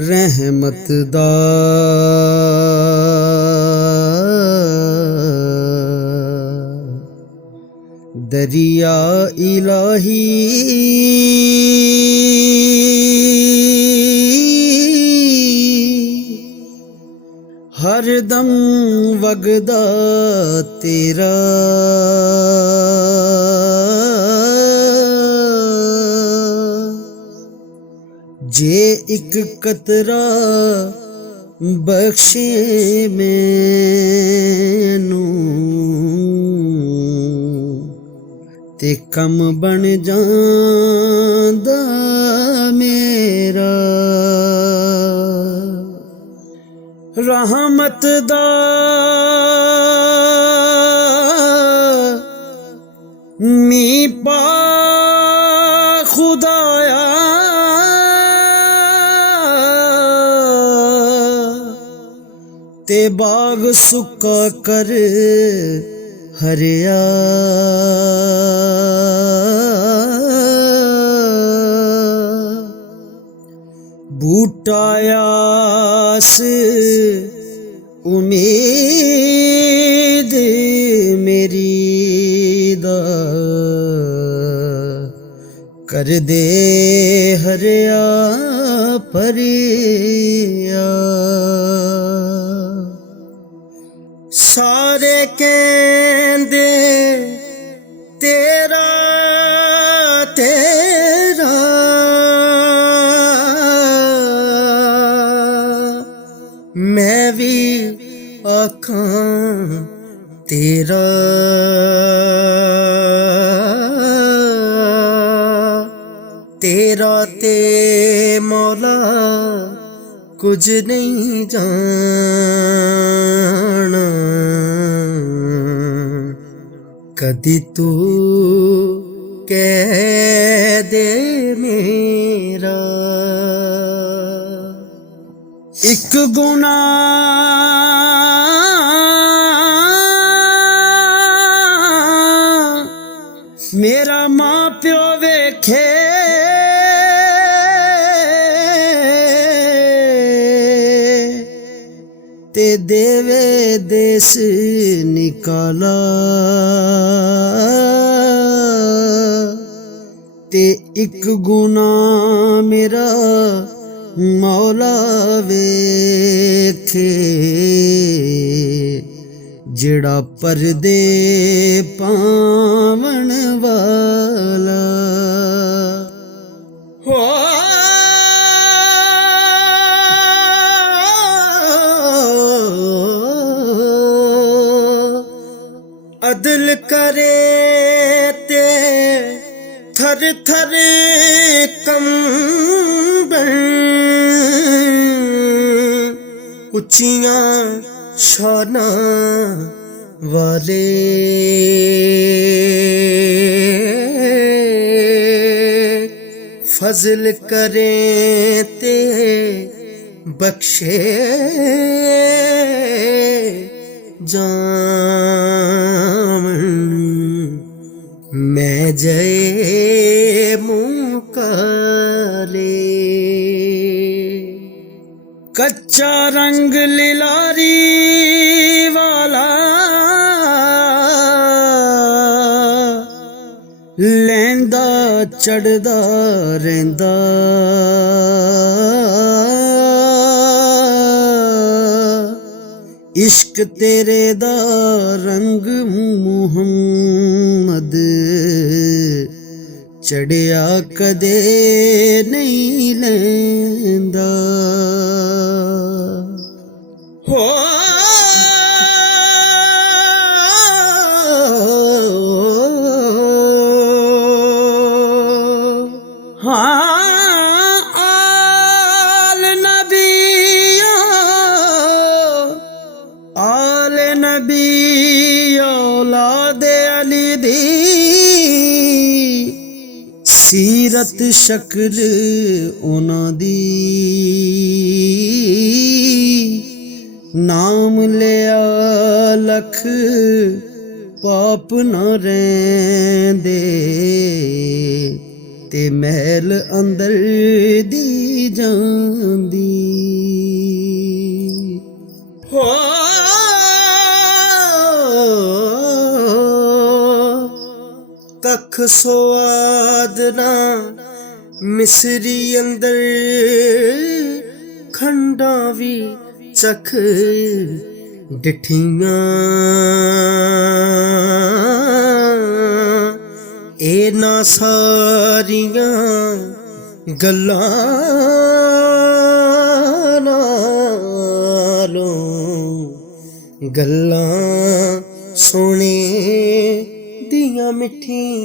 रहमत दा दरिया इलाही हरदम वगदा तेरा जे एक कतरा बख्शे मैनू ते कम बन जांदा मेरा। रहमत दा मी पा खुदाया ते बाग सुक्का कर हरिया। बूटा आस उम्मीद मेरी दा कर दे हरिया परिया। सारे कहंदे तेरा तेरा मैं भी आखां तेरा। तेरा ते मौला कुछ नहीं जाना कदी तू कह दे मेरा। एक गुनाह मेरा मां प्यो वेखे ते देवे देश निकाला ते एक गुनाह मेरा मौला वेखे जेड़ा परदे पावन वाला हो। अदल करे ते थर थर कंबन उच्चियां शाना वाले फजल करे ते बख्शे जामन मैं जय मुँह काले। कच्चा रंग लिलारी वाला लैंदा चढ़दा रहिंदा इश्क तेरे दा रंग मुहम्मद चढ़िया कदे नहीं लैंदा हो। आल नबी औलाद अली दी सीरत ਸੀਰਤ ਸ਼ਕਲ ਉਹਨਾਂ ਦੀ ਨਾਮ ਲਿਆ ਲਖ ਪਾਪ ਨਾ ਰਹਿੰਦੇ ਤੇ ਮਹਿਲ ਅੰਦਰ ਦੀ ਜਾਂਦੀ ਹੋ ਕੱਖ ਸੁਆਦ ਨਾ ਮਿਸਰੀ ਅੰਦਰ ਖੰਡਾਂ ਵੀ ਚਖ ਡਿਠੀਆਂ ਇਹਨਾਂ ਸਾਰੀਆਂ ਗੱਲਾਂ ਨਾਲੋਂ ਗੱਲਾਂ ਸੋਹਣੇ ਦੀਆਂ ਮਿੱਠੀਆਂ।